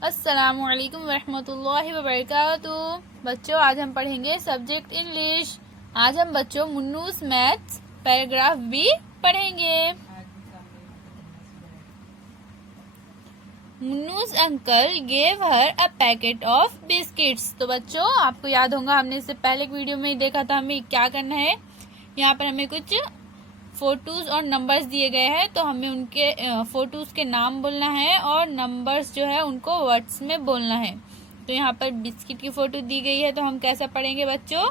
अस्सलामुअलैकुम वरहमतुल्लाहि वबरकातुहू। बच्चों, आज हम पढ़ेंगे सब्जेक्ट इंग्लिश। आज हम बच्चों मुन्नूस मैथ्स पैराग्राफ बी पढ़ेंगे। Munnu's uncle gave her a packet of biscuits. तो बच्चों, आपको याद होगा हमने इससे पहले एक वीडियो में ही देखा था हमें क्या करना है। यहाँ पर हमें कुछ फोटोज और नंबर्स दिए गए हैं, तो हमें उनके फोटोज के नाम बोलना है और नंबर्स जो है उनको वर्ड्स में बोलना है। तो यहाँ पर बिस्किट की फोटो दी गई है, तो हम कैसा पढ़ेंगे बच्चों?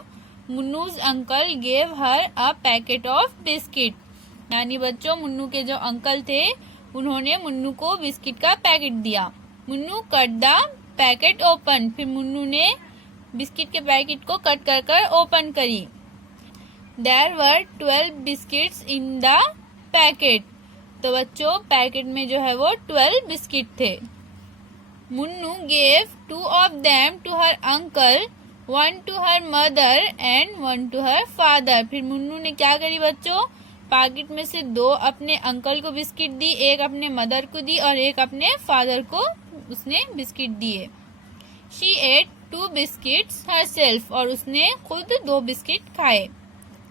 Munnu's uncle gave her a packet of biscuit. यानी बच्चों, मुन्नू के जो अंकल थे उन्होंने मुन्नू को बिस्किट का पैकेट दिया। Munnu cut the packet open. फिर मुन्नू ने बिस्किट के पैकेट को कट कर ओपन करी। There were 12 biscuits in the packet। तो बच्चों, पैकेट में जो है वो 12 बिस्किट थे। Munnu gave 2 of them to her uncle, 1 to her mother and 1 to her father। फिर मुन्नू ने क्या करी बच्चों? पैकेट में से 2 अपने अंकल को बिस्किट दी, एक अपने मदर को दी और एक अपने फादर को उसने बिस्किट दिए। She ate 2 biscuits herself। और उसने खुद 2 बिस्किट खाए।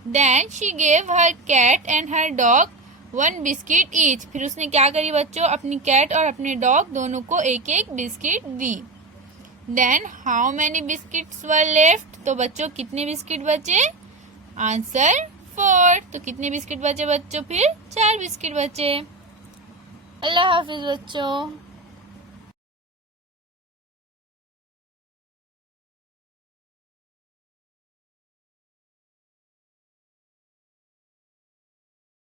Then she gave her cat and her dog 1 biscuit each। फिर उसने क्या करी बच्चों? अपनी कैट और अपने डॉग दोनों को एक एक biscuit the. Then how many biscuits were left? तो बच्चों, कितने बिस्किट बचे? आंसर 4। तो कितने बिस्किट बचे बच्चों? फिर 4 बिस्किट बचे। अल्लाह हाफिज बच्चों।